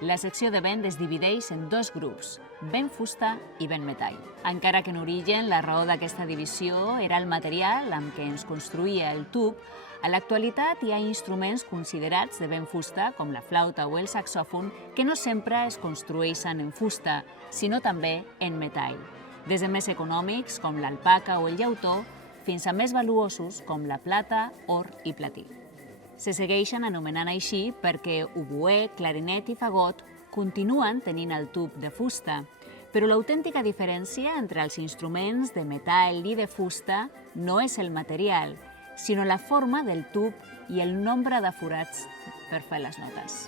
La secció de vent es divideix en dos grups, vent fusta i vent metall. Encara que en origen la raó d'aquesta divisió era el material amb què ens construïa el tub, a l'actualitat hi ha instruments considerats de vent fusta, com la flauta o el saxòfon, que no sempre es construeixen en fusta, sinó també en metall. Des de més econòmics, com l'alpaca o el llautó, fins a més valuosos, com la plata, or i platí. Se segueixen anomenant així perquè oboè, clarinet i fagot continuen tenint el tub de fusta, però l'autèntica diferència entre els instruments de metall i de fusta no és el material, sinó la forma del tub i el nombre de forats per fer les notes.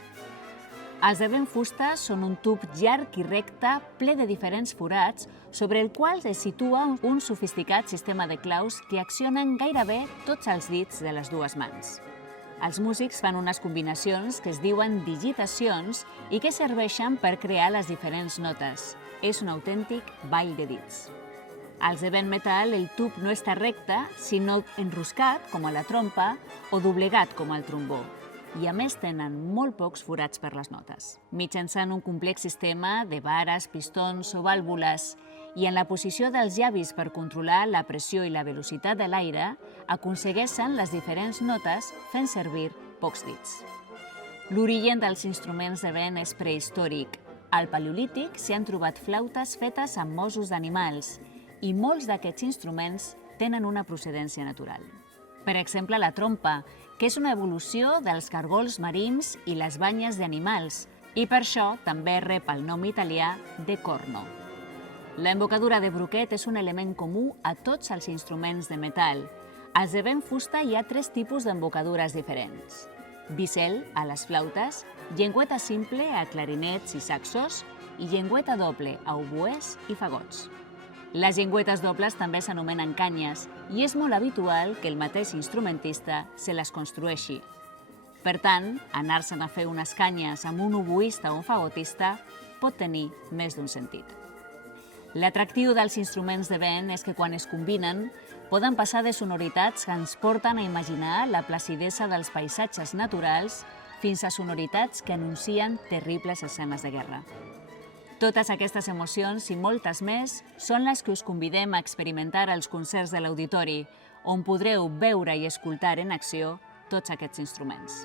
Els de vent fusta són un tub llarg i recte, ple de diferents forats, sobre el qual es situa un sofisticat sistema de claus que accionen gairebé tots els dits de les dues mans. Els músics fan unes combinacions que es diuen digitacions i que serveixen per crear les diferents notes. És un autèntic ball de dits. Als de vent metall, el tub no està recte, sinó enroscat, com a la trompa, o doblegat, com al trombó. I a més tenen molt pocs forats per les notes. Mitjançant un complex sistema de vares, pistons o vàlvules i en la posició dels llavis per controlar la pressió i la velocitat de l'aire, aconsegueixen les diferents notes fent servir pocs dits. L'origen dels instruments de vent és prehistòric. Al Paleolític s'hi han trobat flautes fetes amb ossos d'animals i molts d'aquests instruments tenen una procedència natural. Per exemple, la trompa, que és una evolució dels cargols marins i les banyes d'animals, i per això també rep el nom italià de corno. L'embocadura de broquet és un element comú a tots els instruments de metall. Als de vent fusta hi ha tres tipus d'embocadures diferents. Bisel a les flautes, llengüeta simple a clarinets i saxos i llengüeta doble a oboès i fagots. Les llengüetes dobles també s'anomenen canyes i és molt habitual que el mateix instrumentista se les construeixi. Per tant, anar-se'n a fer unes canyes amb un oboista o un fagotista pot tenir més d'un sentit. L'atractiu dels instruments de vent és que quan es combinen poden passar de sonoritats que ens porten a imaginar la placidesa dels paisatges naturals fins a sonoritats que anuncien terribles escenes de guerra. Totes aquestes emocions i moltes més són les que us convidem a experimentar als concerts de l'Auditori, on podreu veure i escoltar en acció tots aquests instruments.